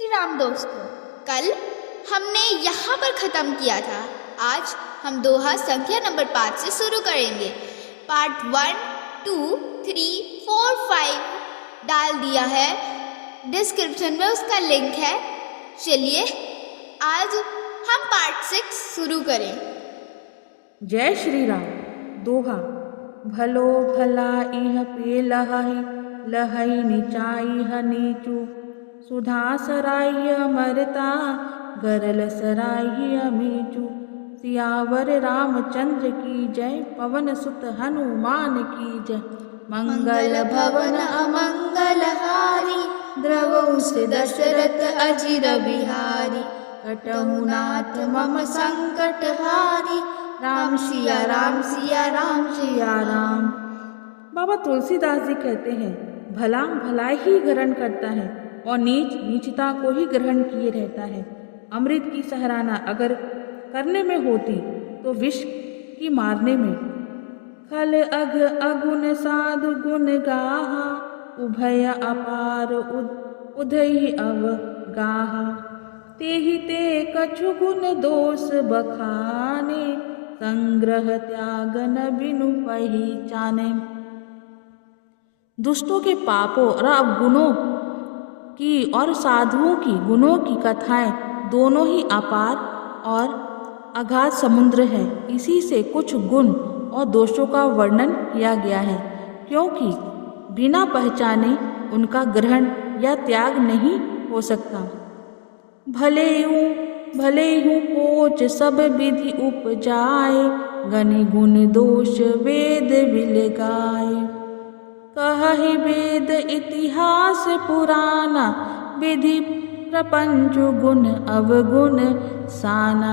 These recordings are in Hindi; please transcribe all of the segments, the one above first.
श्री राम दोस्तों, कल हमने यहाँ पर ख़त्म किया था। आज हम दोहा संख्या नंबर 5 से शुरू करेंगे। पार्ट 1, 2, 3, 4, 5 डाल दिया है, डिस्क्रिप्शन में उसका लिंक है। चलिए आज हम पार्ट 6 शुरू करें। जय श्री राम। दोहा। भलो भला इह पे लहई, लहई नीचाई ह नीचू। सुधा सराय अमरता, गरल सराय अमीचू। सियावर रामचंद्र की जय, पवन सुत हनुमान की जय। मंगल भवन अमंगल हारी, द्रवहु से दशरथ अजिर बिहारी। कटहु नाथ मम संकट हारी, राम सिया राम सिया राम सिया राम। बाबा तुलसीदास जी कहते हैं, भला भलाई ही ग्रहण करता है और नीच नीचता को ही ग्रहण किए रहता है। अमृत की सराहना अगर करने में होती तो विष की मारने में। खल अघ अगुन साधु गुण गाहा, उभय अपार उधई अव गाहा। तेहि ते कछु गुण दोष बखाने, संग्रह त्याग न बिनु पहिचाने। दुष्टों के पापों और अवगुणों की और साधुओं की गुणों की कथाएं दोनों ही अपार और अगाध समुद्र है। इसी से कुछ गुण और दोषों का वर्णन किया गया है, क्योंकि बिना पहचाने उनका ग्रहण या त्याग नहीं हो सकता। भले यूं पोच सब विधि उपजाए, गनि गुण दोष वेद बिल गाए। कहहि वेद इतिहास पुराना, विधि प्रपंच गुण अवगुण साना।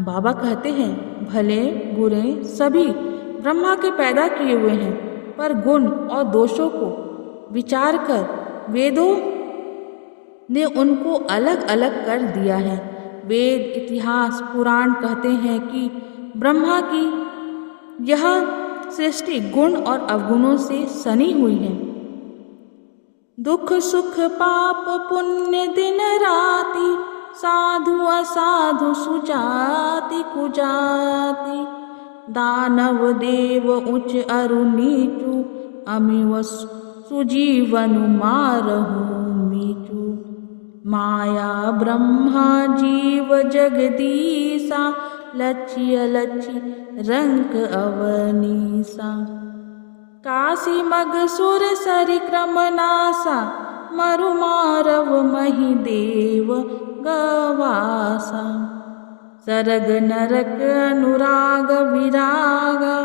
बाबा कहते हैं, भले बुरे सभी ब्रह्मा के पैदा किए हुए हैं, पर गुण और दोषों को विचार कर वेदों ने उनको अलग अलग कर दिया है। वेद इतिहास पुराण कहते हैं कि ब्रह्मा की यह सृष्टि गुण और अवगुणों से सनी हुई है। दुख सुख पाप पुण्य दिन राति, साधु असाधु सुजाति कुजाति। दानव देव उच्च अरु नीचू, अमिव सुजीवनु मारहु मीचू। माया ब्रह्मा जीव जगदीसा, लक्ष्य लक्ष्य रंक अवनीसा। काशी मग सुर सरि क्रम नासा, मरु मारव मही देव गवासा। सरग नरक अनुराग विरागा,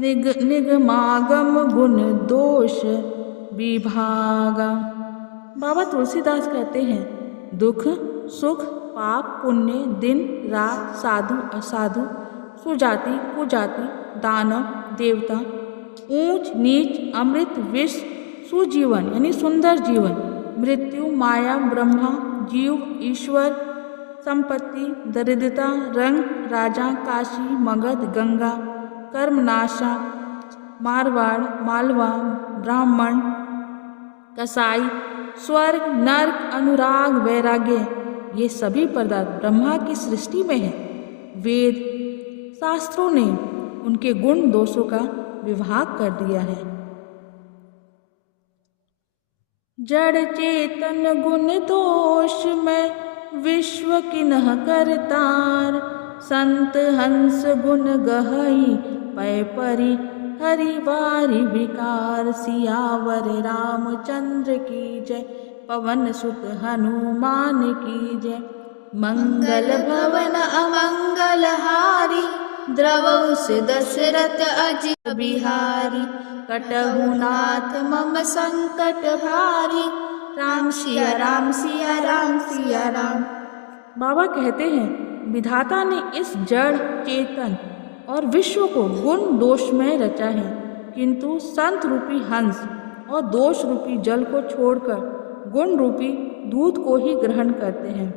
निगमागम गुण दोष विभागा। बाबा तुलसीदास कहते हैं, दुख सुख पाप पुण्य दिन रात साधु असाधु सुजाति कुजाति दानव देवता ऊंच नीच अमृत विष सुजीवन यानी सुंदर जीवन मृत्यु माया ब्रह्मा जीव ईश्वर संपत्ति दरिद्रता रंग राजा काशी मगध गंगा कर्मनाशा मारवाड़ मालवा ब्राह्मण कसाई स्वर्ग नर्क अनुराग वैराग्य, ये सभी पदार्थ ब्रह्मा की सृष्टि में है। वेद शास्त्रों ने उनके गुण दोषों का विभाग कर दिया है। जड़ चेतन गुण दोष में विश्व किन्ह करतार। संत हंस गुण गहई पै परि हरि बारी विकार। सियावर रामचंद्र की जय, पवन सुत हनुमान की जय। मंगल भवन अमंगल हारी, द्रवहु से दशरथ अजिर बिहारी। कटहु नाथ मम संकट भारी, राम सिया राम सिया राम सिया राम। बाबा कहते हैं, विधाता ने इस जड़ चेतन और विश्व को गुण दोष में रचा है, किंतु संत रूपी हंस और दोष रूपी जल को छोड़कर गुण रूपी दूध को ही ग्रहण करते हैं।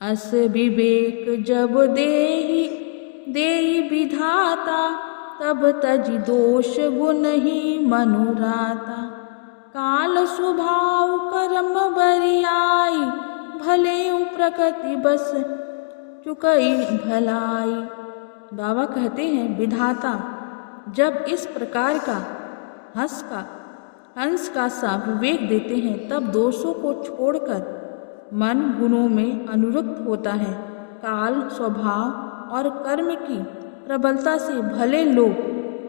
अस विवेक जब देहि विधाता, तब तज दोष गुण ही मनुराता। काल स्वभाव कर यम बरियाई, भले प्रकृति बस चुकई भलाई। बाबा कहते हैं, विधाता जब इस प्रकार का हंस का सा विवेक देते हैं, तब दोषों को छोड़कर मन गुणों में अनुरक्त होता है। काल, स्वभाव और कर्म की प्रबलता से भले लोग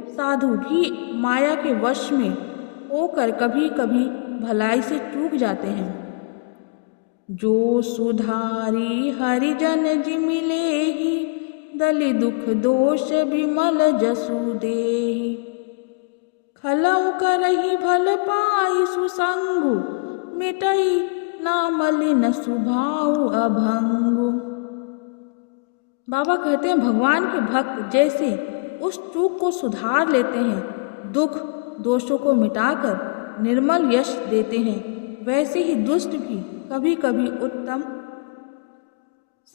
साधु भी माया के वश में होकर कभी कभी भलाई से चूक जाते हैं। जो सुधारी हरिजन जिमिलेहि, दलि दुख दोष विमल जसु देहि। खलउ करहि भल पाई सुसंगु, मिटई ना मलिन स्वभाव अभंगु। बाबा कहते हैं, भगवान के भक्त जैसे उस चूक को सुधार लेते हैं, दुख दोषों को मिटाकर निर्मल यश देते हैं, वैसे ही दुष्ट भी कभी कभी उत्तम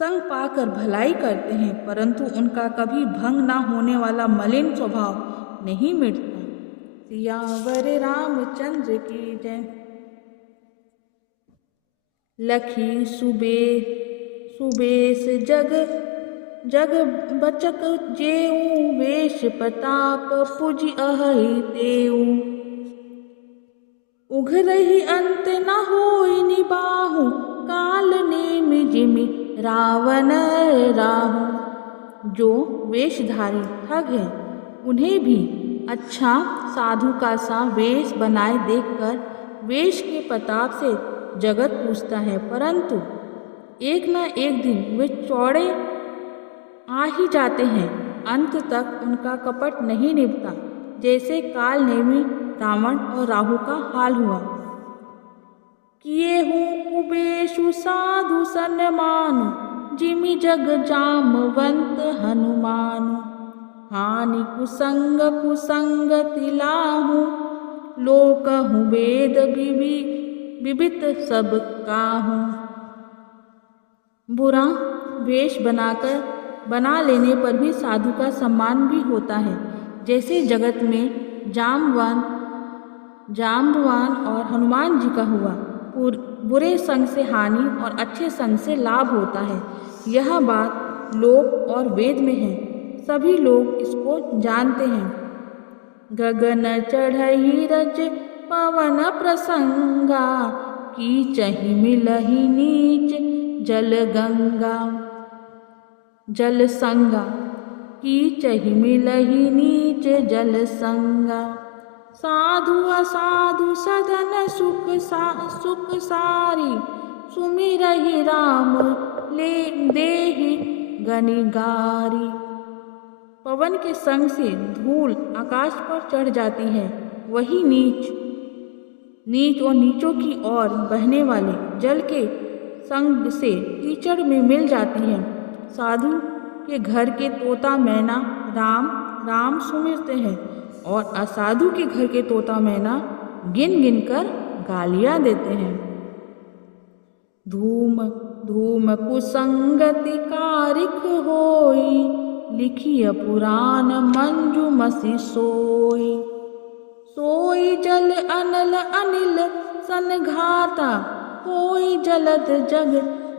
संग पाकर भलाई करते हैं, परंतु उनका कभी भंग ना होने वाला मलिन स्वभाव नहीं मिटता। सियावर रामचंद्र की जय। लखी सुबेश जग बचक जेऊ, वेश प्रताप पुज अहि तेऊ। उघरहि अंत न होई निबाहु, काल नेम जिमि रावण राहु। जो वेशधारी ठग है, उन्हें भी अच्छा साधु का सा वेश बनाए देखकर वेश के प्रताप से जगत पूछता है, परंतु एक न एक दिन वे चौड़े आ ही जाते हैं। अंत तक उनका कपट नहीं निभता, जैसे काल नेमी रावण और राहु का हाल हुआ। किए हूँ कुबेशु साधु सन्मानु, जिमि जग जामवंत हनुमान। हानि कुसंग तिलाहू, लोकहु वेद विवित सब काहू। बुरा वेश बना लेने पर भी साधु का सम्मान भी होता है, जैसे जगत में जाम्बवान और हनुमान जी का हुआ। बुरे संग से हानि और अच्छे संग से लाभ होता है। यह बात लोक और वेद में है, सभी लोग इसको जानते हैं। गगन चढ़ई रज पवन प्रसंगा, कीचहि मिलहि नीच जल गंगा। जल संगा कीचहि मिलहि नीच जल संगा। साधु असाधु सदन सुख सारी, सुमिरहि राम ले देहि गनिगारी। पवन के संग से धूल आकाश पर चढ़ जाती है, वही नीच और नीचों की ओर बहने वाले जल के संग से कीचड़ में मिल जाती है। साधु के घर के तोता मैना राम राम सुमिरते हैं, और असाधु के घर के तोता मैना गिन गिन कर गालियाँ देते हैं। धूम धूम कुसंगति कारिक होई, लिखिय पुराण मंजू मसी सोई। सोई जल अनल अनिल सन घाता, होई जलद जग